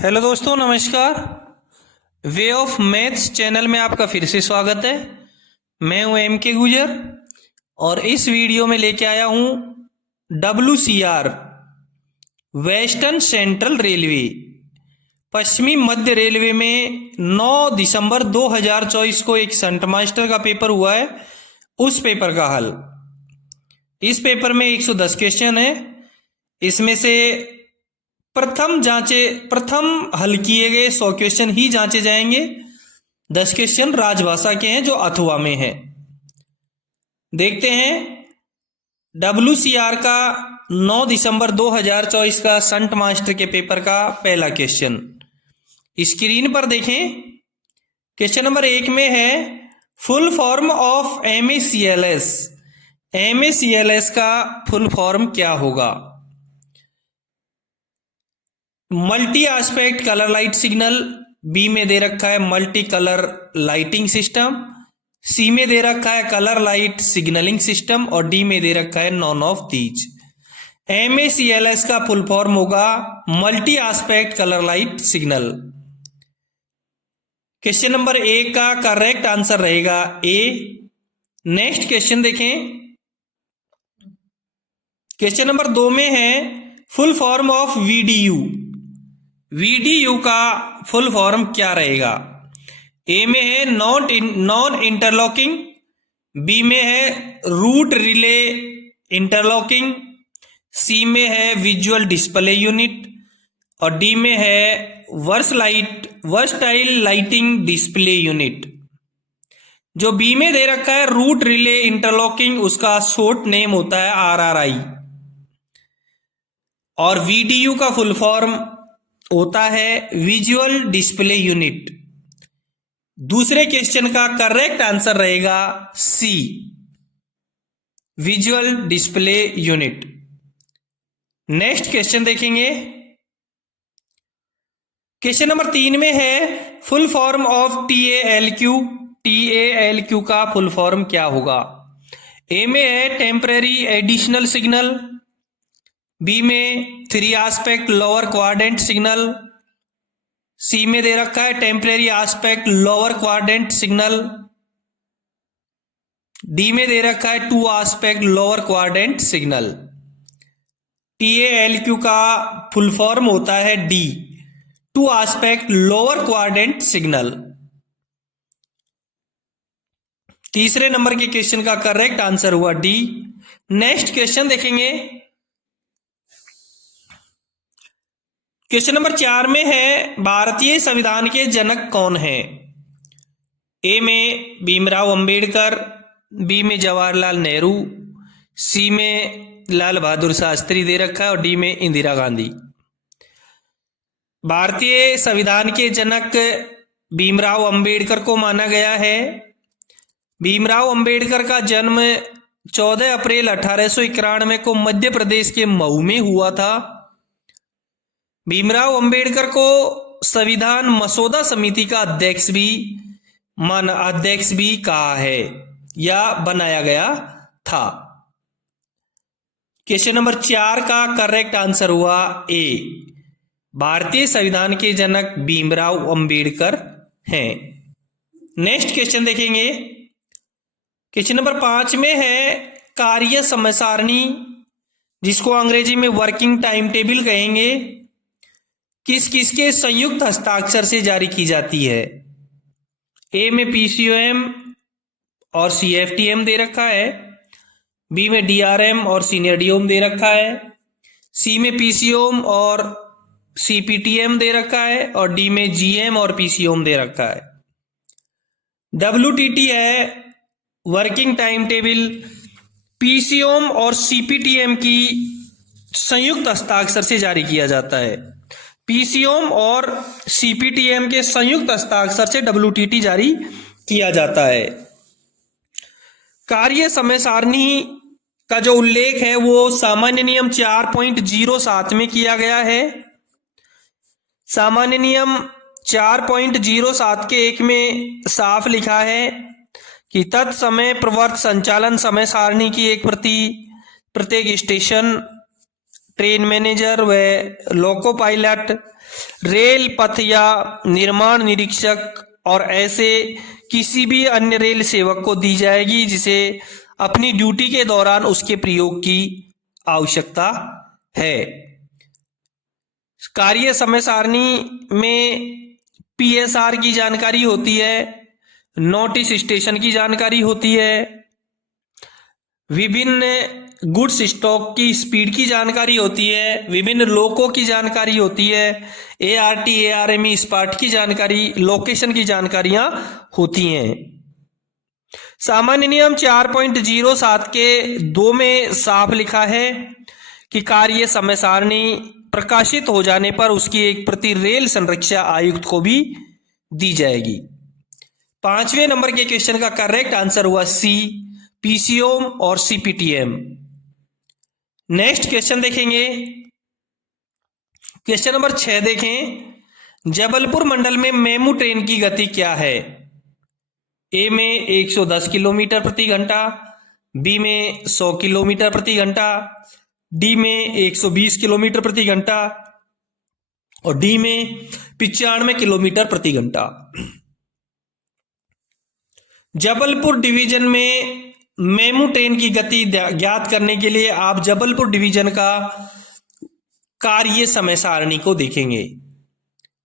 Hello दोस्तों, नमस्कार। Way of maths channel में आपका फिर से स्वागत है। मैं हूं एम के गुजर और इस वीडियो में लेके आया हूं WCR वेस्टर्न सेंट्रल रेलवे पश्चिमी मध्य रेलवे में 9 दिसंबर 2024 को एक संट मास्टर का पेपर हुआ है, उस पेपर का हल। इस पेपर में 110 क्वेश्चन है। इसमें से प्रथम हल किए गए 100 क्वेश्चन ही जांचे जाएंगे। 10 क्वेश्चन राजभाषा के हैं जो अथवा में है। देखते हैं WCR का 9 दिसंबर 2024 का संट मास्टर के पेपर का पहला क्वेश्चन। स्क्रीन पर देखें। क्वेश्चन नंबर 1 में है full form of MACLS। MACLS का फुल फॉर्म क्या होगा? Multi aspect colour light signal. B में दे रखा है multi colour lighting system. C में दे रखा है कलर लाइट सिग्नलिंग सिस्टम और डी में दे रखा है नॉन ऑफ दीज। MACLS का फुल फॉर्म होगा multi aspect colour light signal. Question number 1 का करेक्ट आंसर रहेगा ए। नेक्स्ट क्वेश्चन देखें। क्वेश्चन नंबर 2 में है फुल फॉर्म ऑफ VDU का फुल फॉर्म क्या रहेगा? ए में है नॉन इंटरलॉकिंग, बी में है रूट रिले इंटरलॉकिंग, सी में है विजुअल डिस्प्ले यूनिट और डी में है वर्सटाइल लाइटिंग डिस्प्ले यूनिट। जो बी में दे रखा है रूट रिले इंटरलॉकिंग, उसका शॉर्ट नेम होता है RRI और VDU का फुल फॉर्म होता है विजुअल डिस्प्ले यूनिट। दूसरे क्वेश्चन का करेक्ट आंसर रहेगा C, visual display unit. Next question देखेंगे। क्वेश्चन नंबर 3 में है फुल फॉर्म ऑफ TALQ का फुल फॉर्म क्या होगा? ए में है टेम्परेरी एडिशनल सिग्नल, बी में 3 aspect lower quadrant signal, C में दे रखा है temporary aspect lower quadrant signal, D में दे रखा है 2 aspect lower quadrant signal. TALQ का फुल फॉर्म होता है D, 2 aspect lower quadrant signal. तीसरे नंबर के क्वेश्चन का करेक्ट आंसर हुआ डी। नेक्स्ट क्वेश्चन देखेंगे। क्वेश्चन नंबर 4 में है भारतीय संविधान के जनक कौन है? ए में भीमराव अंबेडकर, बी में जवाहरलाल नेहरू, सी में लाल बहादुर शास्त्री दे रखा है और डी में इंदिरा गांधी। भारतीय संविधान के जनक भीमराव अंबेडकर को माना गया है। भीमराव अंबेडकर का जन्म 14 अप्रैल 1891 को मध्य प्रदेश के मऊ में हुआ था। भीमराव अंबेडकर को संविधान मसौदा समिति का अध्यक्ष भी कहा है या बनाया गया था। क्वेश्चन नंबर 4 का करेक्ट आंसर हुआ ए, भारतीय संविधान के जनक भीमराव अंबेडकर हैं। नेक्स्ट क्वेश्चन देखेंगे। क्वेश्चन नंबर 5 में है कार्य समय सारणी, जिसको अंग्रेजी में वर्किंग टाइम टेबल कहेंगे, किस किस के संयुक्त हस्ताक्षर से जारी की जाती है? ए में PCOM और CFTM दे रखा है, बी में DRM और सीनियर DOM दे रखा है, सी में PCOM और CPTM दे रखा है और डी में GM और PCOM दे रखा है। WTT है वर्किंग टाइम टेबल, PCOM और CPTM की संयुक्त हस्ताक्षर से जारी किया जाता है। PCOM और CPTM के संयुक्त हस्ताक्षर से WTT जारी किया जाता है। कार्य समय सारणी का जो उल्लेख है वो सामान्य नियम 4.07 में किया गया है। सामान्य नियम 4.07 के 1 में साफ लिखा है कि तत्समय प्रवर्त संचालन समय सारणी की एक प्रति प्रत्येक स्टेशन ट्रेन मैनेजर व लोको पायलट, रेल पथ या निर्माण निरीक्षक और ऐसे किसी भी अन्य रेल सेवक को दी जाएगी जिसे अपनी ड्यूटी के दौरान उसके प्रयोग की आवश्यकता है। कार्य समय सारणी में पीएसआर की जानकारी होती है, नोटिस स्टेशन की जानकारी होती है, विभिन्न गुड्स स्टॉक की स्पीड की जानकारी होती है, विभिन्न लोकों की जानकारी होती है, एआरटी एआरएमई स्पार्ट की जानकारी, लोकेशन की जानकारियां होती हैं। सामान्य नियम 4.07 के 2 में साफ लिखा है कि कार्य समय सारणी प्रकाशित हो जाने पर उसकी एक प्रति रेल संरक्षा आयुक्त को भी दी जाएगी। 5वें नंबर के क्वेश्चन का करेक्ट आंसर हुआ सी, पीसीओम और सीपीटीएम। नेक्स्ट क्वेश्चन देखेंगे, क्वेश्चन नंबर 6 देखें। जबलपुर मंडल में मेमू ट्रेन की गति क्या है? ए में 110 किलोमीटर प्रति घंटा, बी में 100 किलोमीटर प्रति घंटा, डी में 120 किलोमीटर प्रति घंटा और डी में 95 किलोमीटर प्रति घंटा। जबलपुर डिवीजन में मेमू ट्रेन की गति ज्ञात करने के लिए आप जबलपुर डिवीजन का कार्य समय सारणी को देखेंगे।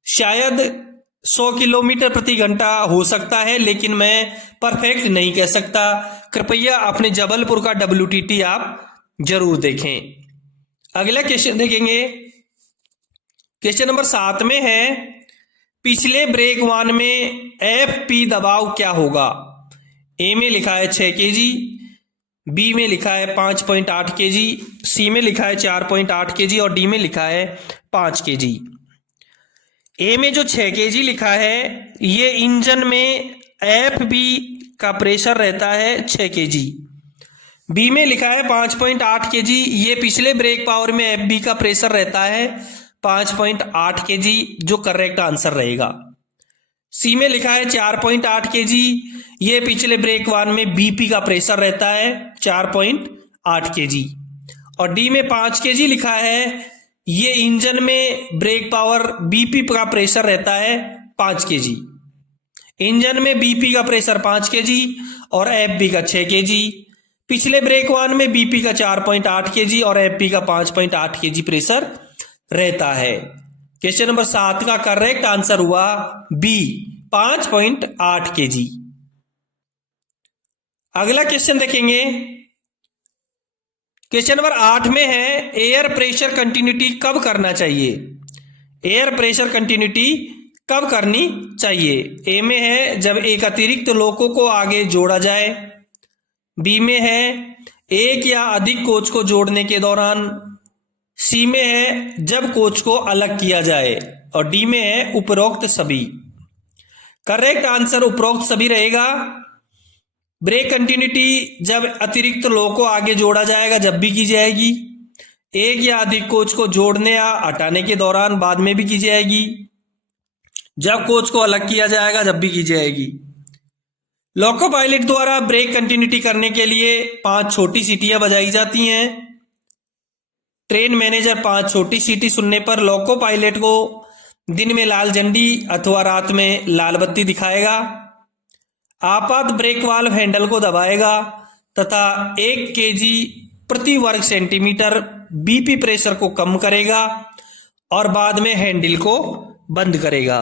शायद 100 किलोमीटर प्रति घंटा हो सकता है, लेकिन मैं परफेक्ट नहीं कह सकता। कृपया अपने जबलपुर का WTT आप जरूर देखें। अगला क्वेश्चन देखेंगे, क्वेश्चन नंबर 7 में है, पिछले ब्रेक वान में FP दबाव क्या होगा? ए में लिखा है 6 kg, बी में लिखा है 5.8 kg, सी में लिखा है 4.8 kg और डी में लिखा है 5 kg। ए में जो 6 kg लिखा है ये इंजन में FB का प्रेशर रहता है 6 kg। बी में लिखा है 5.8 kg, ये पिछले ब्रेक पावर में FB का प्रेशर रहता है 5.8 kg, जो करेक्ट आंसर रहेगा। सी में लिखा है 4.8 kg, ये पिछले ब्रेक वान में BP का प्रेशर रहता है 4.8 kg और डी में 5 kg लिखा है, ये इंजन में ब्रेक पावर BP का प्रेशर रहता है 5 kg। इंजन में BP का प्रेशर 5 kg और FB का 6 kg। पिछले ब्रेक वान में BP का 4.8 kg और FB का 5.8 kg प्रेशर रहता है। क्वेश्चन नंबर 7 का करेक्ट आंसर हुआ बी, 5.8 kg। अगला क्वेश्चन देखेंगे, क्वेश्चन नंबर 8 में है, एयर प्रेशर कंटिन्यूटी कब करना चाहिए? एयर प्रेशर कंटिन्यूटी कब करनी चाहिए? ए में है जब एक अतिरिक्त लोको को आगे जोड़ा जाए, बी में है एक या अधिक कोच को जोड़ने के दौरान, सी में है जब कोच को अलग किया जाए और डी में है उपरोक्त सभी। करेक्ट आंसर उपरोक्त सभी रहेगा। ब्रेक कंटिन्यूटी जब अतिरिक्त लोको आगे जोड़ा जाएगा जब भी की जाएगी, एक या अधिक कोच को जोड़ने या हटाने के दौरान बाद में भी की जाएगी, जब कोच को अलग किया जाएगा जब भी की जाएगी। लोको पायलट द्वारा ब्रेक कंटिन्यूटी करने के लिए 5 छोटी सीटियां बजाई जाती हैं। ट्रेन मैनेजर 5 छोटी सीटी सुनने पर लोको पायलट को दिन में लाल झंडी अथवा रात में लाल बत्ती दिखाएगा। आपात ब्रेक वाल्व हैंडल को दबाएगा तथा 1 kg प्रति वर्ग सेंटीमीटर BP प्रेशर को कम करेगा और बाद में हैंडल को बंद करेगा।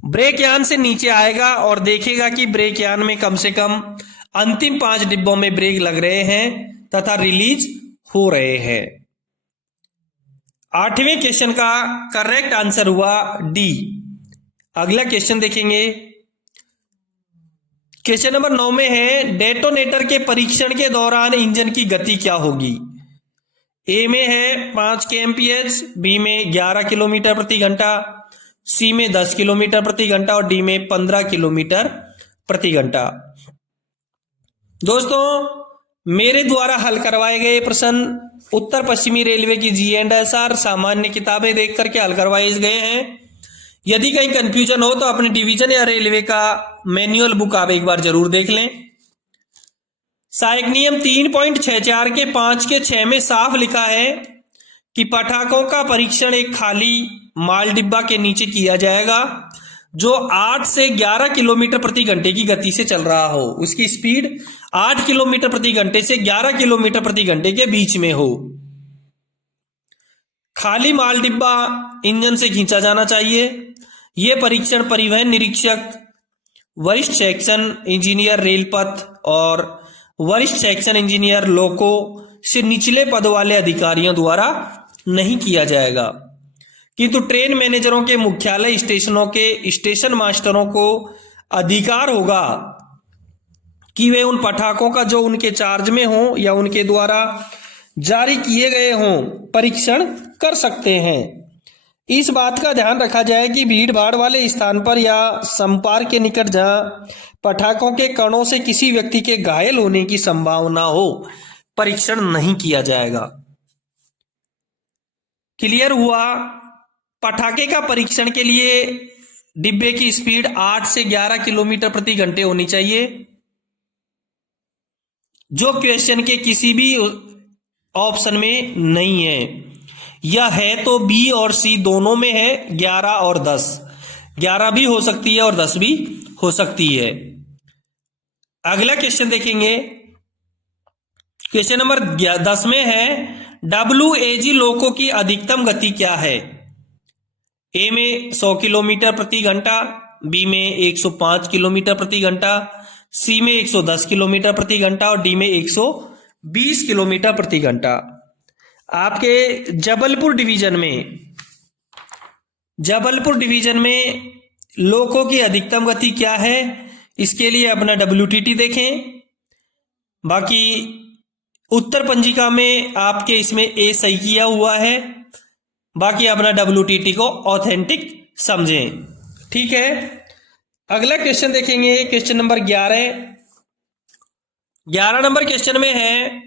ब्रेक यान से नीचे आएगा और देखेगा कि ब्रेक यान में कम से कम अंतिम 5 डिब्बों में ब्रेक लग रहे हैं तथा रिलीज हो रहे हैं। 8वें क्वेश्चन का करेक्ट आंसर हुआ डी। अगला क्वेश्चन देखेंगे, क्वेश्चन नंबर 9 में है, डेटोनेटर के परीक्षण के दौरान इंजन की गति क्या होगी? ए में है 5 kmph, बी में 11 किलोमीटर प्रति घंटा, सी में 10 किलोमीटर प्रति घंटा और डी में 15 किलोमीटर प्रति घंटा। दोस्तों, मेरे द्वारा हल करवाए गए प्रश्न उत्तर पश्चिमी रेलवे की GNSR सामान्य किताबें देख करके हल करवाए गए हैं। यदि कहीं कंफ्यूजन हो तो अपने डिवीजन या रेलवे का मैनुअल बुक आप एक बार जरूर देख लें। सहायक नियम 3.64 के 5 के 6 में साफ लिखा है कि पटाखों का परीक्षण एक खाली माल डिब्बा के नीचे किया जाएगा जो 8 से 11 किलोमीटर प्रति घंटे की गति से चल रहा हो। उसकी स्पीड 8 किलोमीटर प्रति घंटे से 11 किलोमीटर प्रति घंटे के बीच में हो। खाली माल डिब्बा इंजन से खींचा जाना चाहिए। यह परीक्षण परिवहन निरीक्षक, वरिष्ठ सेक्शन इंजीनियर रेलपथ और वरिष्ठ सेक्शन इंजीनियर लोको से निचले पद वाले अधिकारियों द्वारा नहीं किया जाएगा, किंतु ट्रेन मैनेजरों के मुख्यालय स्टेशनों के स्टेशन मास्टरों को अधिकार होगा कि वे उन पटाखों का जो उनके चार्ज में हो या उनके द्वारा जारी किए गए हों परीक्षण कर सकते हैं। इस बात का ध्यान रखा जाए कि भीड़ भाड़ वाले स्थान पर या संपर्क के निकट जहां पटाखों के कणों से किसी व्यक्ति के घायल होने की संभावना हो, परीक्षण नहीं किया जाएगा। क्लियर हुआ? पटाखे का परीक्षण के लिए डिब्बे की स्पीड 8 से 11 किलोमीटर प्रति घंटे होनी चाहिए, जो क्वेश्चन के किसी भी ऑप्शन में नहीं है। यह है तो बी और सी दोनों में है, 11 और 10। 11 भी हो सकती है और 10 भी हो सकती है। अगला क्वेश्चन देखेंगे। क्वेश्चन नंबर 10 में है WAG लोको की अधिकतम गति क्या है? ए में 100 किलोमीटर प्रति घंटा, बी में 105 किलोमीटर प्रति घंटा, सी में 110 किलोमीटर प्रति घंटा और डी में 120 किलोमीटर प्रति घंटा। आपके जबलपुर डिवीजन में लोको की अधिकतम गति क्या है, इसके लिए अपना WTT देखें। बाकी उत्तर पंजिका में आपके इसमें ए सही किया हुआ है, बाकी अपना WTT को ऑथेंटिक समझें। ठीक है, अगला क्वेश्चन देखेंगे। क्वेश्चन नंबर 11 नंबर क्वेश्चन में है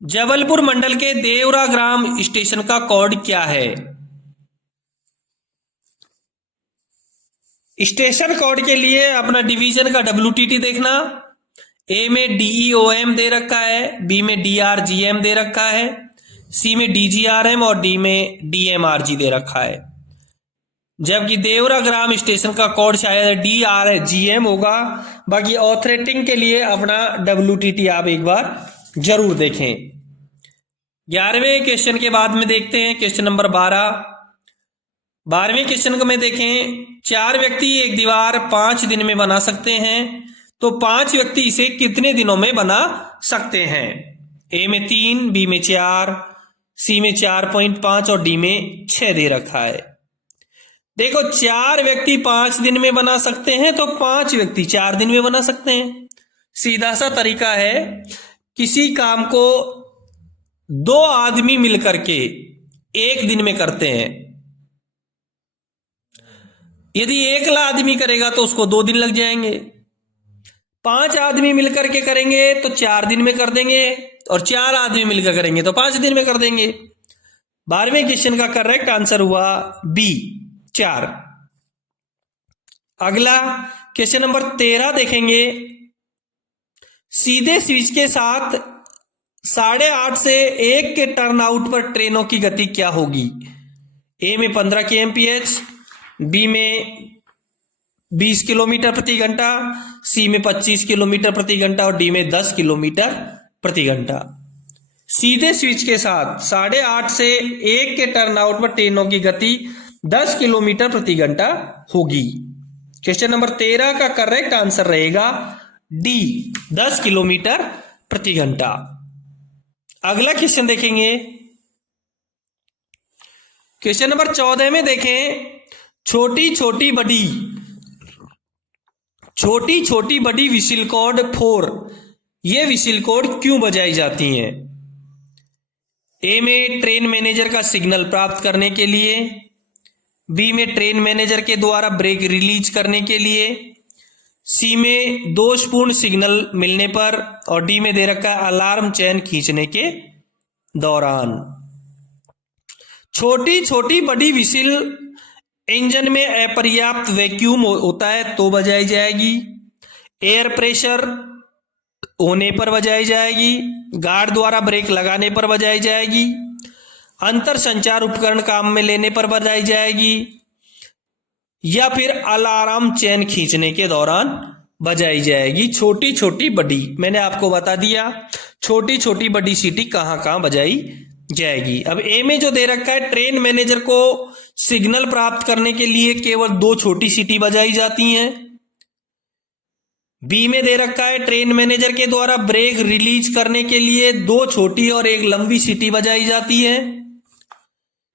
जबलपुर मंडल के देवरा ग्राम स्टेशन का कोड क्या है? स्टेशन कोड के लिए अपना डिवीजन का WTT देखना। ए में DEOM दे रखा है, बी में DRGM दे रखा है, सी में DGRM और डी में DMRG दे रखा है। जबकि देवरा ग्राम स्टेशन का कोड शायद DRGM होगा। बाकी ऑथरेटिंग के लिए अपना WTT आप एक बार जरूर देखें। 11वें क्वेश्चन के बाद में देखते हैं क्वेश्चन नंबर 12वें क्वेश्चन को में देखें। 4 व्यक्ति एक दीवार 5 दिन में बना सकते हैं, तो 5 व्यक्ति इसे कितने दिनों में बना सकते हैं? ए में 3, बी में 4, सी में 4.5 और डी में 6 दे रखा है। देखो 4 व्यक्ति 5 दिन में बना सकते हैं, तो 5 व्यक्ति 4 दिन में बना सकते हैं। सीधा सा तरीका है, किसी काम को 2 आदमी मिलकर के 1 दिन में करते हैं। यदि 1 आदमी करेगा तो उसको 2 दिन लग जाएंगे। 5 आदमी मिलकर के करेंगे तो 4 दिन में कर देंगे, और 4 आदमी मिलकर करेंगे तो 5 दिन में कर देंगे। 12वें क्वेश्चन का करेक्ट आंसर हुआ बी, 4। अगला क्वेश्चन नंबर 13 देखेंगे। सीधे स्विच के साथ 8.5 से 1 के टर्न आउट पर ट्रेनों की गति क्या होगी? ए में 15 kmph, बी में 20 किलोमीटर प्रति घंटा, सी में 25 किलोमीटर प्रति घंटा और डी में 10 किलोमीटर प्रति घंटा। सीधे स्विच के साथ 8.5 से 1 के टर्न आउट पर ट्रेनों की गति 10 किलोमीटर प्रति घंटा होगी। क्वेश्चन नंबर 13 का करेक्ट आंसर रहेगा डी, 10 किलोमीटर प्रति घंटा। अगला क्वेश्चन देखेंगे। क्वेश्चन नंबर 14 में देखें, छोटी छोटी बड़ी विसिल कॉर्ड 4, ये विसिल कॉर्ड क्यों बजाई जाती हैं? ए में ट्रेन मैनेजर का सिग्नल प्राप्त करने के लिए, बी में ट्रेन मैनेजर के द्वारा ब्रेक रिलीज करने के लिए, सी में दोषपूर्ण सिग्नल मिलने पर और डी में दे रखा अलार्म चैन खींचने के दौरान। छोटी बड़ी विसिल इंजन में अपर्याप्त वैक्यूम होता है तो बजाई जाएगी, एयर प्रेशर होने पर बजाई जाएगी, गार्ड द्वारा ब्रेक लगाने पर बजाई जाएगी, अंतर संचार उपकरण काम में लेने पर बजाई जाएगी, या फिर अलार्म चेन खींचने के दौरान बजाई जाएगी। छोटी छोटी बड़ी, मैंने आपको बता दिया छोटी छोटी बड़ी सीटी कहां कहां बजाई जाएगी। अब ए में जो दे रखा है, ट्रेन मैनेजर को सिग्नल प्राप्त करने के लिए केवल 2 छोटी सीटी बजाई जाती हैं। बी में दे रखा है, ट्रेन मैनेजर के द्वारा ब्रेक रिलीज करने के लिए 2 छोटी और 1 लंबी सीटी बजाई जाती है।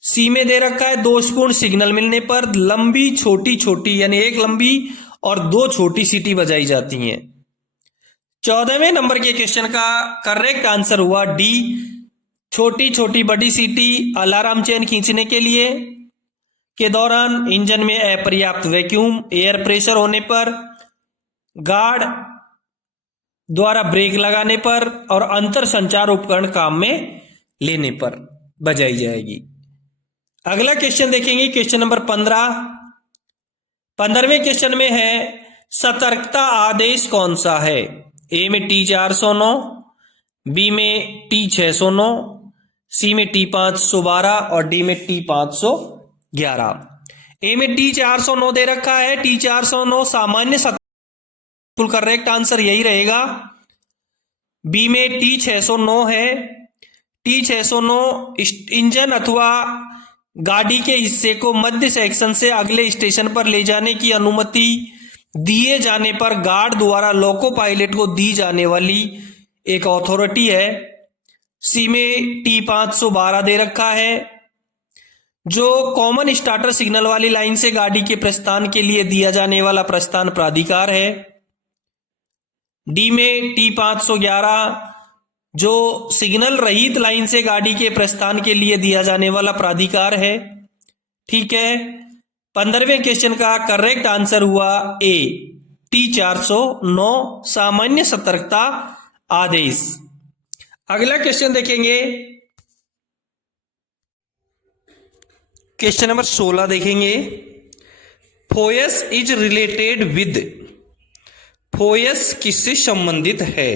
सी में दे रखा है, दोषपूर्ण सिग्नल मिलने पर लंबी छोटी छोटी यानी 1 लंबी और 2 छोटी सीटी बजाई जाती हैं। 14वें नंबर के क्वेश्चन का करेक्ट आंसर हुआ डी, छोटी छोटी बड़ी सीटी अलार्म चेन खींचने के लिए के दौरान, इंजन में अपर्याप्त वैक्यूम एयर प्रेशर होने पर, गार्ड द्वारा ब्रेक लगाने पर और अंतर संचार उपकरण काम में लेने पर बजाई जाएगी। अगला क्वेश्चन देखेंगे, क्वेश्चन नंबर 15। 15वें क्वेश्चन में है, सतर्कता आदेश कौन सा है? ए में T409, बी में T609, सी में T512 और डी में T511। ए में T409 दे रखा है, T409 सामान्य करेक्ट आंसर यही रहेगा। बी में T609 है, T609 इंजन अथवा गाड़ी के हिस्से को मध्य सेक्शन से अगले स्टेशन पर ले जाने की अनुमति दिए जाने पर गार्ड द्वारा लोको पायलट को दी जाने वाली एक अथॉरिटी है। सी में T512 दे रखा है, जो कॉमन स्टार्टर सिग्नल वाली लाइन से गाड़ी के प्रस्थान के लिए दिया जाने वाला प्रस्थान प्राधिकार है। डी में T511, जो सिग्नल रहित लाइन से गाड़ी के प्रस्थान के लिए दिया जाने वाला प्राधिकार है। ठीक है, 15वें क्वेश्चन का करेक्ट आंसर हुआ ए, T409 सामान्य सतर्कता आदेश। अगला क्वेश्चन देखेंगे, क्वेश्चन नंबर 16 देखेंगे। फोयस इज रिलेटेड विद, फोयस किससे संबंधित है?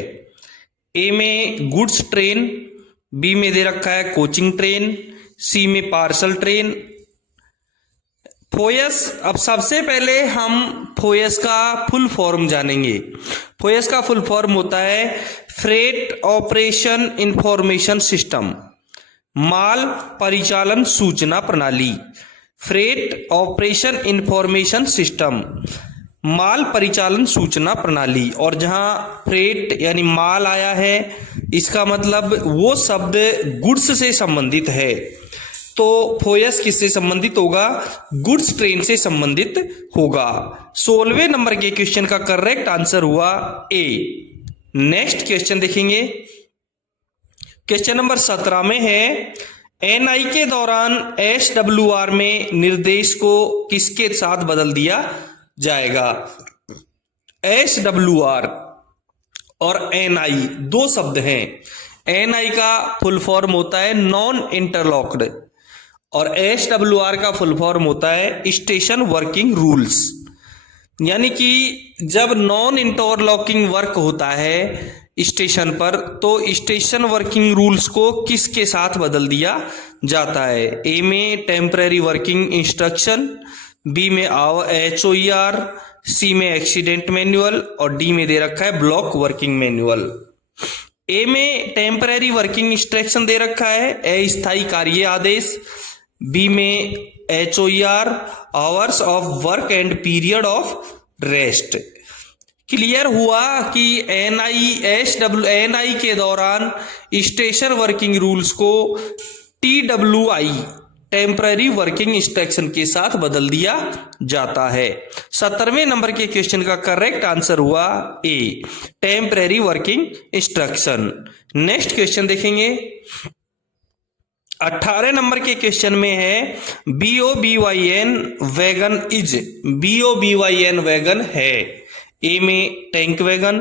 ए में गुड्स ट्रेन, बी में दे रखा है कोचिंग ट्रेन, सी में पार्सल ट्रेन। फोयस, अब सबसे पहले हम फोयस का फुल फॉर्म जानेंगे। फोयस का फुल फॉर्म होता है फ्रेट ऑपरेशन इंफॉर्मेशन सिस्टम, माल परिचालन सूचना प्रणाली। फ्रेट ऑपरेशन इंफॉर्मेशन सिस्टम, माल परिचालन सूचना प्रणाली। और जहां फ्रेट यानी माल आया है, इसका मतलब वो शब्द गुड्स से संबंधित है, तो फोयस किससे संबंधित होगा? गुड्स ट्रेन से संबंधित होगा। 16वें नंबर के क्वेश्चन का करेक्ट आंसर हुआ ए। नेक्स्ट क्वेश्चन देखेंगे, क्वेश्चन नंबर 17 में है, एनआई के दौरान एसडब्ल्यूआर में निर्देश को किसके साथ बदल दिया जाएगा? एसडब्ल्यूआर और एनआई 2 शब्द हैं। एनआई का फुल फॉर्म होता है नॉन इंटरलॉक्ड और एसडब्ल्यूआर का फुल फॉर्म होता है स्टेशन वर्किंग रूल्स। यानी कि जब नॉन इंटरलॉकिंग वर्क होता है स्टेशन पर, तो स्टेशन वर्किंग रूल्स को किसके साथ बदल दिया जाता है? ए में टेम्परेरी वर्किंग इंस्ट्रक्शन, बी में HOER, सी में एक्सीडेंट मैनुअल और डी में दे रखा है ब्लॉक वर्किंग मैनुअल। ए में टेम्परेरी वर्किंग इंस्ट्रक्शन दे रखा है, अस्थायी कार्य आदेश। बी में HOER, hours of work and period of rest. Clear हुआ कि एनआई के दौरान स्टेशन वर्किंग रूल्स को TWI टेम्पररी वर्किंग इंस्ट्रक्शन के साथ बदल दिया जाता है। 17वें नंबर के क्वेश्चन का करेक्ट आंसर हुआ A, temporary working instruction. Next question देखेंगे, 18 नंबर के क्वेश्चन में है, BOBYN wagon is, BOBYN wagon है। ए में टैंक वैगन,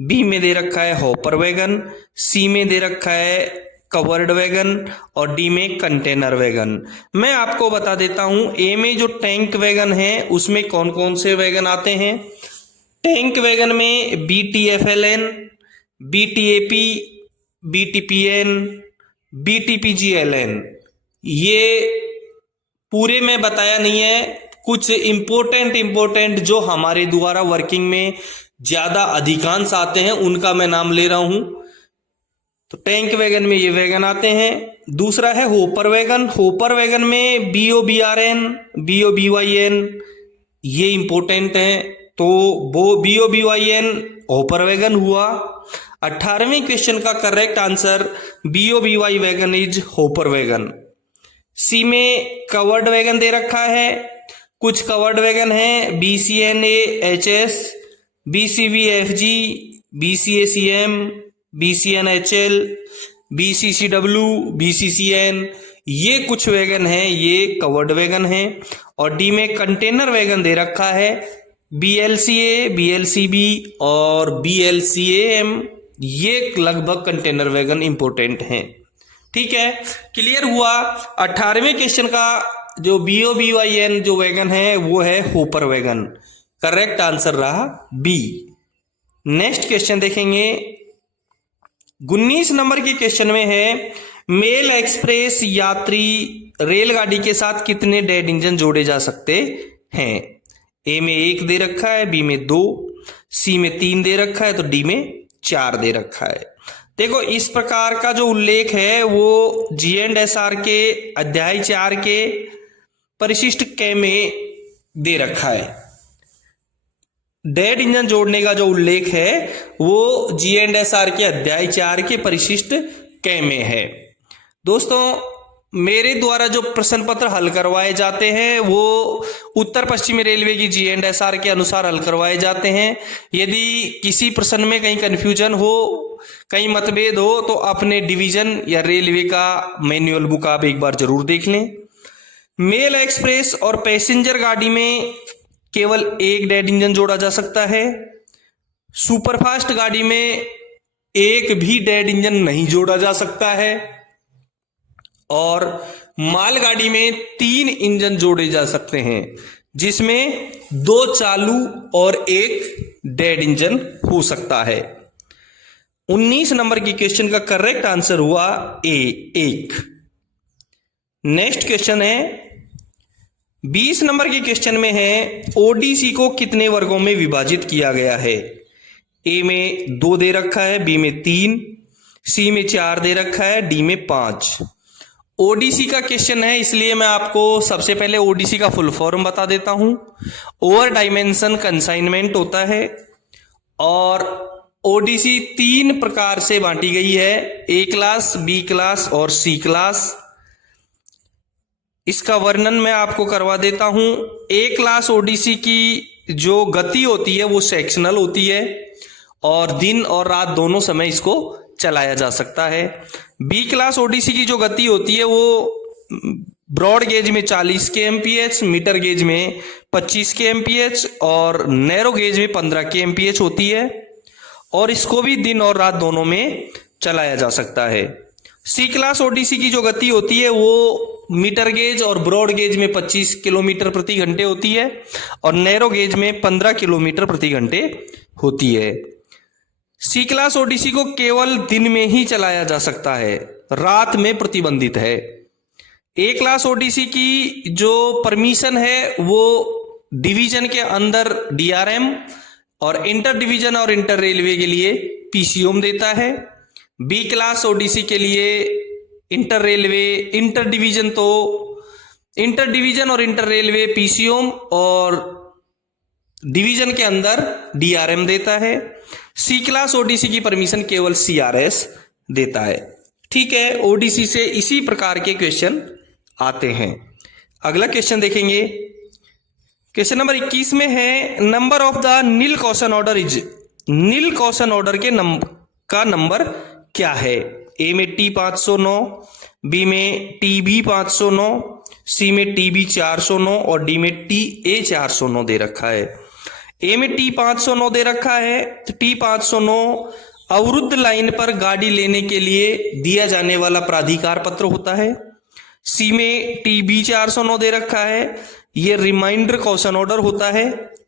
बी में दे रखा है हॉपर वैगन, सी में दे रखा है कवर्ड वैगन और डी में कंटेनर वैगन। मैं आपको बता देता हूं, ए में जो टैंक वैगन है उसमें कौन कौन से वैगन आते हैं। टैंक वैगन में BTFLN, BTAP, BTPN, BTPGLN ये पूरे में बताया नहीं है, कुछ इंपॉर्टेंट जो हमारे द्वारा वर्किंग में ज्यादा अधिकांश आते हैं उनका मैं नाम ले रहा हूं। तो टैंक वैगन में ये वैगन आते हैं। दूसरा है होपर वैगन। होपर वैगन में BOBRN, BOBYN ये इंपॉर्टेंट है, तो वो BOBYN होपर वैगन हुआ। 18वें क्वेश्चन का correct answer BOBY wagon is hopper wagon. C में कवर्ड वैगन दे रखा है। कुछ कवर्ड वैगन है BCNA-HS, BCVFG, BCACM, BCNHL, BCCW, BCCN, ये कुछ वैगन है, ये कवर्ड वैगन है। और डी में कंटेनर वैगन दे रखा है BLCA, BLCB और BLCAM, ये लगभग कंटेनर वैगन इंपॉर्टेंट हैं। ठीक है, क्लियर हुआ। 18वें क्वेश्चन का जो BOBYN जो वैगन है वो है होपर वैगन। करेक्ट आंसर रहा बी। नेक्स्ट क्वेश्चन देखेंगे। 19 नंबर के क्वेश्चन में है मेल एक्सप्रेस यात्री रेलगाड़ी के साथ कितने डेड इंजन जोड़े जा सकते हैं। ए में 1 दे रखा है, बी में 2, सी में 3 दे रखा है, तो डी में 4 दे रखा है। देखो इस प्रकार का जो उल्लेख है वो GNSR के अध्याय 4 के परिशिष्ट क में दे रखा है। डेड इंजन जोड़ने का जो उल्लेख है वो GNSR के अध्याय 4 के परिशिष्ट क में है। दोस्तों मेरे द्वारा जो प्रश्न पत्र हल करवाए जाते हैं वो उत्तर पश्चिमी रेलवे की GNSR के अनुसार हल करवाए जाते हैं। यदि किसी प्रश्न में कहीं कंफ्यूजन हो, कहीं मतभेद हो, तो अपने डिवीजन या रेलवे का मैनुअल बुक आप एक बार जरूर देख लें। मेल एक्सप्रेस और पैसेंजर गाड़ी में केवल 1 डेड इंजन जोड़ा जा सकता है। सुपरफास्ट गाड़ी में 1 भी डेड इंजन नहीं जोड़ा जा सकता है। और मालगाड़ी में 3 इंजन जोड़े जा सकते हैं, जिसमें 2 चालू और 1 डेड इंजन हो सकता है। 19 नंबर की क्वेश्चन का करेक्ट आंसर हुआ ए 1। नेक्स्ट क्वेश्चन है 20 नंबर के क्वेश्चन में है ओडीसी को कितने वर्गों में विभाजित किया गया है। ए में 2 दे रखा है, बी में 3, सी में 4 दे रखा है, डी में 5। ओडीसी का क्वेश्चन है, इसलिए मैं आपको सबसे पहले ओडीसी का फुल फॉर्म बता देता हूं। ओवर डायमेंशन कंसाइनमेंट होता है और ओडीसी 3 प्रकार से बांटी गई है, ए क्लास, बी क्लास और सी क्लास। इसका वर्णन मैं आपको करवा देता हूं। ए क्लास ओडीसी की जो गति होती है वो सेक्शनल होती है और दिन और रात दोनों समय इसको चलाया जा सकता है। बी क्लास ओडीसी की जो गति होती है वो ब्रॉड गेज में 40 kmph, मीटर गेज में 25 kmph और नैरो गेज में 15 kmph होती है और इसको भी दिन और रात दोनों में चलाया जा सकता है। सी क्लास ओडीसी की जो गति होती है वो मीटर गेज और ब्रॉड गेज में 25 किलोमीटर प्रति घंटे होती है और नैरो गेज में 15 किलोमीटर प्रति घंटे होती है। सी क्लास ओडीसी को केवल दिन में ही चलाया जा सकता है, रात में प्रतिबंधित है। ए क्लास ओडीसी की जो परमिशन है वो डिवीजन के अंदर DRM और इंटर डिवीजन और इंटर रेलवे के लिए PCOM देता है। बी क्लास ओडीसी के लिए इंटर रेलवे, इंटर डिवीजन और इंटर रेलवे PCOM और डिवीजन के अंदर DRM देता है। सी क्लास ओडीसी की परमिशन केवल CRS देता है। ठीक है, ओडीसी से इसी प्रकार के क्वेश्चन आते हैं। अगला क्वेश्चन देखेंगे। क्वेश्चन नंबर 21 में है number of the nil caution order is. Nil caution order के नंबर क्या है। ए में T509, बी में TB 509, सी में TB 409 और डी में TA409 दे रखा है। ए में T509 दे रखा है तो T509 अवरुद्ध लाइन पर गाड़ी लेने के लिए दिया जाने वाला प्राधिकार पत्र होता है। सी में TB 409 दे रखा है, यह रिमाइंडर कॉशन ऑर्डर होता है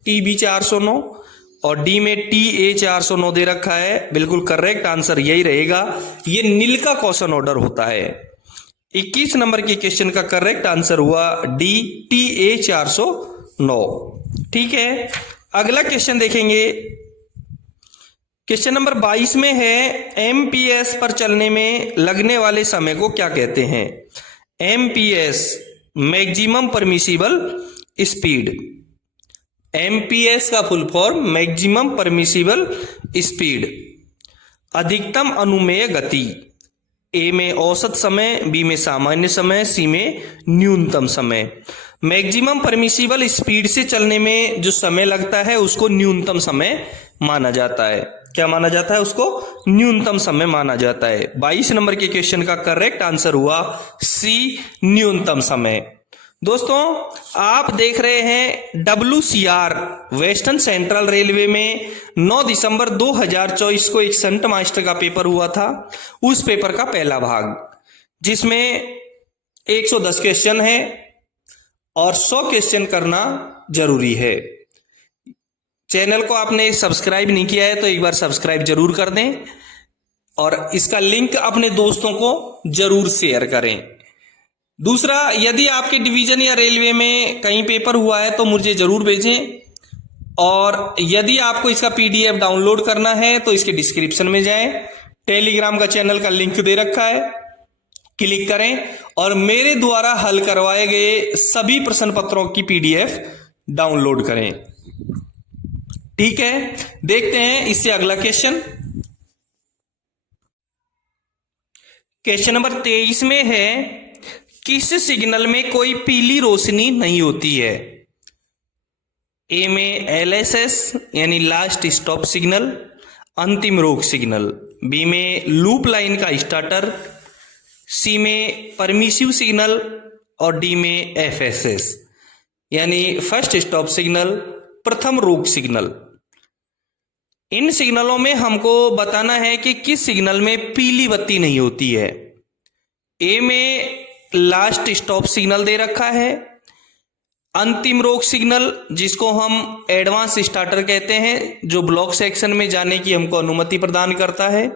TB 409 और डी में TA 409 दे रखा है। बिल्कुल करेक्ट आंसर यही रहेगा, ये नील का कॉशन ऑर्डर होता है। 21 नंबर के क्वेश्चन का करेक्ट आंसर हुआ डी, TA 409। ठीक है, अगला क्वेश्चन देखेंगे। क्वेश्चन नंबर 22 में है, एमपीएस पर चलने में लगने वाले समय को क्या कहते हैं? MPS, maximum permissible speed. MPS का full form maximum permissible speed. अधिकतम अनुमेय गति। ए में औसत समय, बी में सामान्य समय, सी में न्यूनतम समय। मैक्सिमम परमिसिबल स्पीड से चलने में जो समय लगता है उसको न्यूनतम समय माना जाता है। क्या माना जाता है? उसको न्यूनतम समय माना जाता है। 22 नंबर के क्वेश्चन का करेक्ट आंसर हुआ सी, न्यूनतम समय। दोस्तों, आप देख रहे हैं WCR वेस्टर्न सेंट्रल रेलवे में 9 दिसंबर 2024 को एक संट मास्टर का पेपर हुआ था। उस पेपर का पहला भाग, जिसमें 110 क्वेश्चन है और 100 क्वेश्चन करना जरूरी है। चैनल को आपने सब्सक्राइब नहीं किया है तो एक बार सब्सक्राइब जरूर कर दें और इसका लिंक अपने दोस्तों को जरूर शेयर करें। दूसरा, यदि आपके डिवीजन या रेलवे में कहीं पेपर हुआ है तो मुझे जरूर भेजें, और यदि आपको इसका PDF डाउनलोड करना है तो इसके डिस्क्रिप्शन में जाएं, टेलीग्राम का चैनल का लिंक दे रखा है, क्लिक करें और मेरे द्वारा हल करवाए गए सभी प्रश्न पत्रों की PDF डाउनलोड करें। ठीक है, देखते हैं इससे अगला क्वेश्चन। क्वेश्चन नंबर 23 में है, किस सिग्नल में कोई पीली रोशनी नहीं होती है? ए में LSS यानी लास्ट स्टॉप सिग्नल, अंतिम रोक सिग्नल। बी में लूप लाइन का स्टार्टर, सी में परमिसिव सिग्नल और डी में FSS यानी फर्स्ट स्टॉप सिग्नल, प्रथम रोक सिग्नल। इन सिग्नलों में हमको बताना है कि किस सिग्नल में पीली बत्ती नहीं होती है। ए में लास्ट स्टॉप सिग्नल दे रखा है, अंतिम रोक सिग्नल जिसको हम एडवांस स्टार्टर कहते हैं, जो ब्लॉक सेक्शन में जाने की हमको अनुमति प्रदान करता है,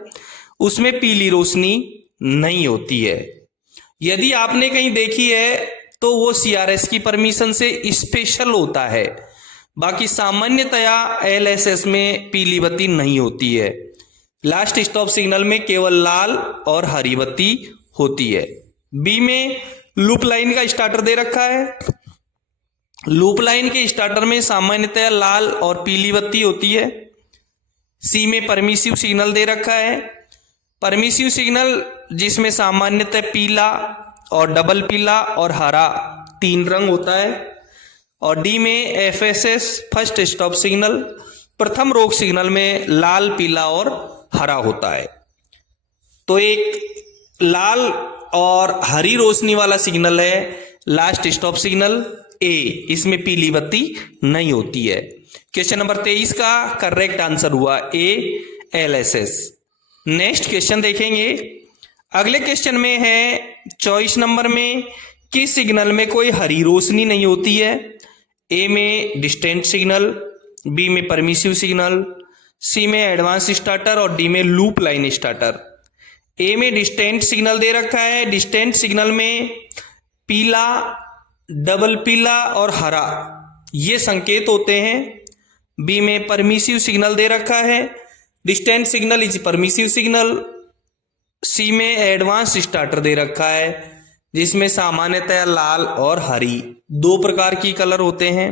उसमें पीली रोशनी नहीं होती है। यदि आपने कहीं देखी है तो वो CRS की परमिशन से स्पेशल होता है, बाकी सामान्यतया LSS में पीली बत्ती नहीं होती है। लास्ट स्टॉप सिग्नल में केवल लाल और हरी बत्ती होती है। बी में लूप लाइन का स्टार्टर दे रखा है, लूप लाइन के स्टार्टर में सामान्यतया लाल और पीली बत्ती होती है। सी में परमिसिव सिग्नल दे रखा है, परमिसिव सिग्नल जिसमें सामान्यतः पीला और डबल पीला और हरा 3 रंग होता है। और डी में FSS फर्स्ट स्टॉप सिग्नल, प्रथम रोक सिग्नल में लाल, पीला और हरा होता है। तो एक लाल और हरी रोशनी वाला सिग्नल है लास्ट स्टॉप सिग्नल ए, इसमें पीली बत्ती नहीं होती है। क्वेश्चन नंबर 23 का करेक्ट आंसर हुआ ए, LSS। नेक्स्ट क्वेश्चन देखेंगे। अगले क्वेश्चन में है 24 नंबर में, किस सिग्नल में कोई हरी रोशनी नहीं होती है? ए में डिस्टेंट सिग्नल, बी में परमिसिव सिग्नल, सी में एडवांस स्टार्टर और डी में लूप लाइन स्टार्टर। ए में डिस्टेंट सिग्नल दे रखा है, डिस्टेंट सिग्नल में पीला, डबल पीला और हरा ये संकेत होते हैं। बी में परमिसिव सिग्नल दे रखा है, distant signal is permissive signal. C में एडवांस स्टार्टर दे रखा है, जिसमें सामान्यतः लाल और हरी 2 प्रकार की कलर होते हैं।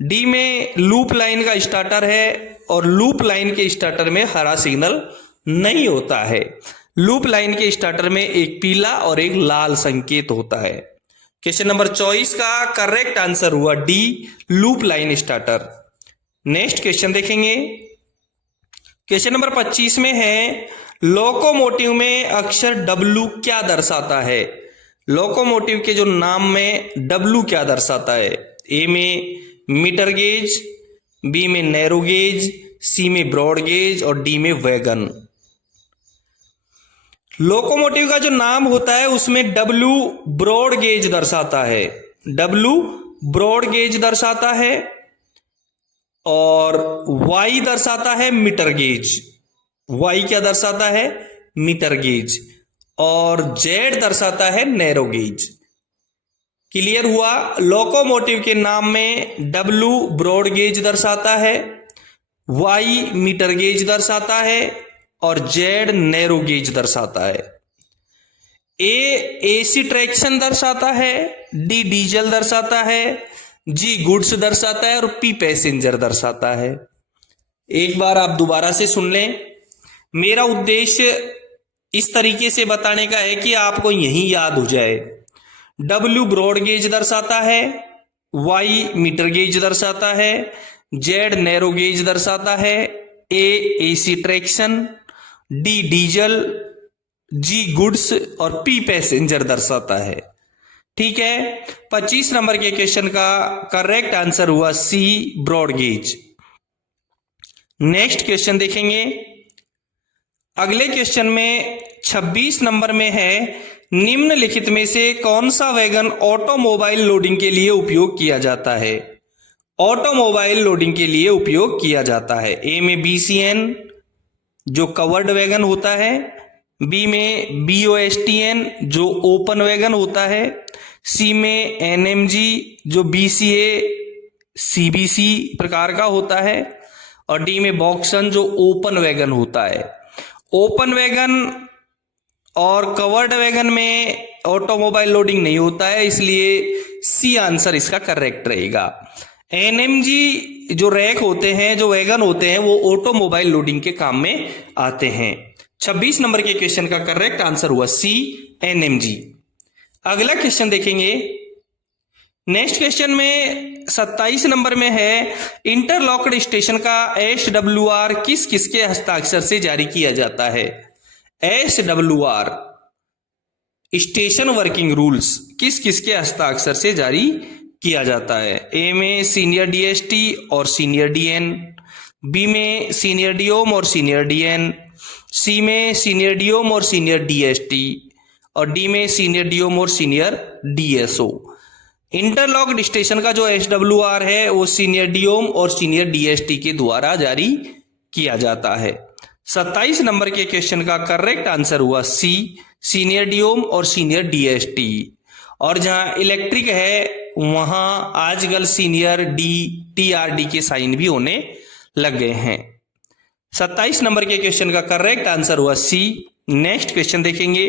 डी में लूप लाइन का स्टार्टर है और लूप लाइन के स्टार्टर में हरा सिग्नल नहीं होता है। लूप लाइन के स्टार्टर में एक पीला और एक लाल संकेत होता है। क्वेश्चन नंबर 24 का करेक्ट आंसर हुआ D, loop line starter. Next question देखेंगे। क्वेश्चन नंबर 25 में है, लोकोमोटिव में अक्षर W क्या दर्शाता है? लोकोमोटिव के जो नाम में W क्या दर्शाता है? ए में मीटर गेज, बी में नैरो गेज, सी में ब्रॉड गेज और डी में वैगन। लोकोमोटिव का जो नाम होता है उसमें W ब्रॉड गेज दर्शाता है, W ब्रॉड गेज दर्शाता है और Y दर्शाता है मीटर गेज। Y क्या दर्शाता है? Metre gauge. और जेड दर्शाता है नैरो गेज। क्लियर हुआ। लोकोमोटिव के नाम में डब्ल्यू ब्रॉड गेज दर्शाता है, वाई मीटर गेज दर्शाता है और जेड नैरो गेज दर्शाता है। ए एसी ट्रैक्शन दर्शाता है, डी डीजल दर्शाता है, जी गुड्स दर्शाता है और पी पैसेंजर दर्शाता है। एक बार आप दोबारा से सुन लें। मेरा उद्देश्य इस तरीके से बताने का है कि आपको यही याद हो जाए। डब्ल्यू ब्रॉड गेज दर्शाता है, वाई मीटर गेज दर्शाता है, जेड नैरो गेज दर्शाता है, ए एसी ट्रैक्शन, डी डीजल, जी गुड्स और पी पैसेंजर दर्शाता है। ठीक है। 25 नंबर के क्वेश्चन का करेक्ट आंसर हुआ सी ब्रॉड गेज। नेक्स्ट क्वेश्चन देखेंगे। अगले क्वेश्चन में 26 नंबर में है, निम्नलिखित में से कौन सा वैगन ऑटोमोबाइल लोडिंग के लिए उपयोग किया जाता है? ऑटोमोबाइल लोडिंग के लिए उपयोग किया जाता है। ए में BCN जो कवर्ड वैगन होता है, बी में BOSTN जो ओपन वैगन होता है, सी में NMG जो BCA CBC प्रकार का होता है और डी में बॉक्सन जो ओपन वैगन होता है। ओपन वैगन और कवर्ड वैगन में ऑटोमोबाइल लोडिंग नहीं होता है, इसलिए सी आंसर इसका करेक्ट रहेगा। NMG जो रैक होते हैं, जो वैगन होते हैं, वो ऑटोमोबाइल लोडिंग के काम में आते हैं। 26 नंबर के क्वेश्चन का करेक्ट आंसर हुआ सी NMG। अगला क्वेश्चन देखेंगे। नेक्स्ट क्वेश्चन में 27 नंबर में है, इंटरलॉक्ड स्टेशन का SWR किस किसके हस्ताक्षर से जारी किया जाता है? SWR स्टेशन वर्किंग रूल्स किस किसके हस्ताक्षर से जारी किया जाता है? ए में सीनियर DST और सीनियर DN, बी में सीनियर DOM और सीनियर DN, सी में सीनियर DOM और सीनियर DST और डी में सीनियर DOM और सीनियर DSO। इंटरलॉक्ड स्टेशन का जो SWR है वो सीनियर DOM और सीनियर DST के द्वारा जारी किया जाता है। 27 नंबर के क्वेश्चन का करेक्ट आंसर हुआ सी सीनियर DOM और सीनियर DST। और जहां इलेक्ट्रिक है वहां आजकल सीनियर TRD के साइन भी होने लग गए हैं। 27 नंबर के क्वेश्चन का करेक्ट आंसर हुआ सी। नेक्स्ट क्वेश्चन देखेंगे।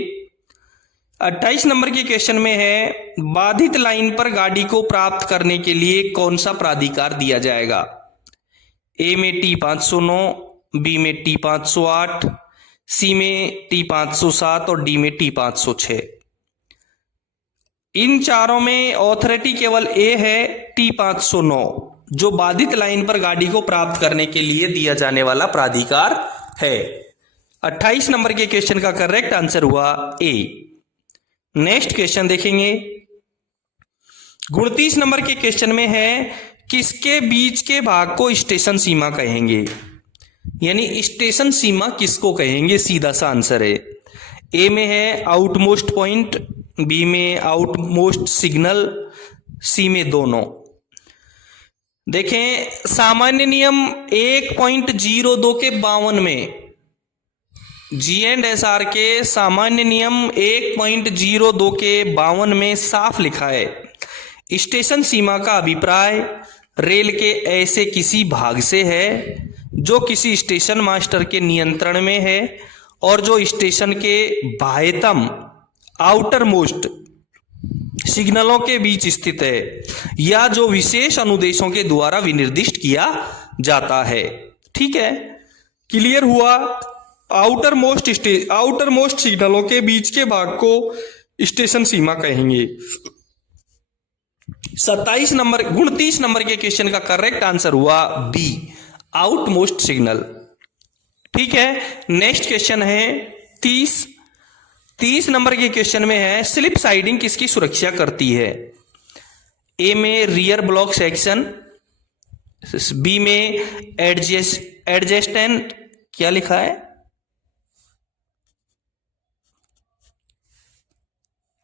28 नंबर के क्वेश्चन में है, बाधित लाइन पर गाड़ी को प्राप्त करने के लिए कौन सा प्राधिकार दिया जाएगा? ए में T509, बी में T508, सी में T507 और डी में T506। इन चारों में ऑथोरिटी केवल ए है, T509 जो बाधित लाइन पर गाड़ी को प्राप्त करने के लिए दिया जाने वाला प्राधिकार है। 28 नंबर के क्वेश्चन का करेक्ट आंसर हुआ ए। नेक्स्ट क्वेश्चन देखेंगे। 29 नंबर के क्वेश्चन में है, किसके बीच के भाग को स्टेशन सीमा कहेंगे? यानी स्टेशन सीमा किसको कहेंगे? सीधा सा आंसर है। ए में है आउटमोस्ट पॉइंट, बी में आउटमोस्ट सिग्नल, सी में दोनों। देखें, सामान्य नियम 1.02 के 52 में G&SR के सामान्य नियम 1.02 के 52 में साफ लिखा है, स्टेशन सीमा का अभिप्राय रेल के ऐसे किसी भाग से है जो किसी स्टेशन मास्टर के नियंत्रण में है और जो स्टेशन के बाह्यतम आउटर मोस्ट सिग्नलों के बीच स्थित है या जो विशेष अनुदेशों के द्वारा विनिर्दिष्ट किया जाता है। ठीक है, क्लियर हुआ। आउटर मोस्ट सिग्नलों के बीच के भाग को स्टेशन सीमा कहेंगे। 29 नंबर के क्वेश्चन का करेक्ट आंसर हुआ बी, आउटमोस्ट सिग्नल। ठीक है। नेक्स्ट क्वेश्चन है 30 नंबर के क्वेश्चन में है, स्लिप साइडिंग किसकी सुरक्षा करती है? ए में रियर ब्लॉक सेक्शन, बी में एडजस्टेंट, क्या लिखा है?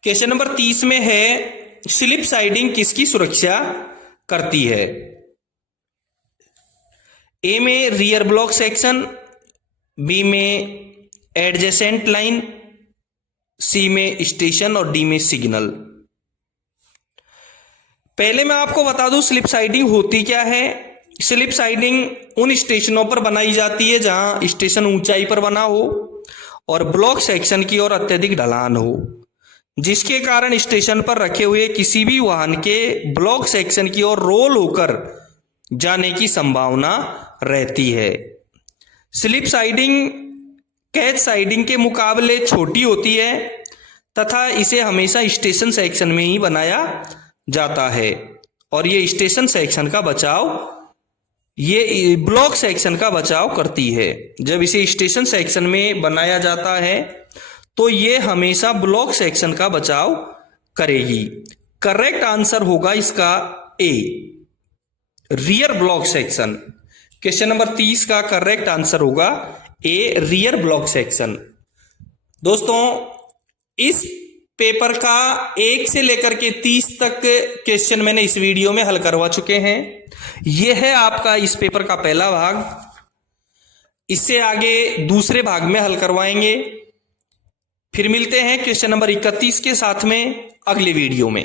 क्वेश्चन नंबर 30 में है, स्लिप साइडिंग किसकी सुरक्षा करती है? ए में रियर ब्लॉक सेक्शन, बी में एडजेसेंट लाइन, सी में स्टेशन और डी में सिग्नल। पहले मैं आपको बता दूं स्लिप साइडिंग होती क्या है। स्लिप साइडिंग उन स्टेशनों पर बनाई जाती है जहां स्टेशन ऊंचाई पर बना हो और ब्लॉक सेक्शन की ओर अत्यधिक ढलान हो, जिसके कारण स्टेशन पर रखे हुए किसी भी वाहन के ब्लॉक सेक्शन की ओर रोल होकर जाने की संभावना रहती है। स्लिप साइडिंग कैच साइडिंग के मुकाबले छोटी होती है तथा इसे हमेशा स्टेशन सेक्शन में ही बनाया जाता है और ये स्टेशन सेक्शन का बचाव, ये ब्लॉक सेक्शन का बचाव करती है। जब इसे स्टेशन सेक्शन में बनाया जाता है तो ये हमेशा ब्लॉक सेक्शन का बचाव करेगी। करेक्ट आंसर होगा इसका A, rear block section. Question number 30 का करेक्ट आंसर होगा ए, रियर ब्लॉक सेक्शन। दोस्तों इस पेपर का 1 से लेकर के 30 तक क्वेश्चन मैंने इस वीडियो में हल करवा चुके हैं। यह है आपका इस पेपर का पहला भाग। इससे आगे दूसरे भाग में हल करवाएंगे। फिर मिलते हैं क्वेश्चन नंबर 31 के साथ में अगले वीडियो में।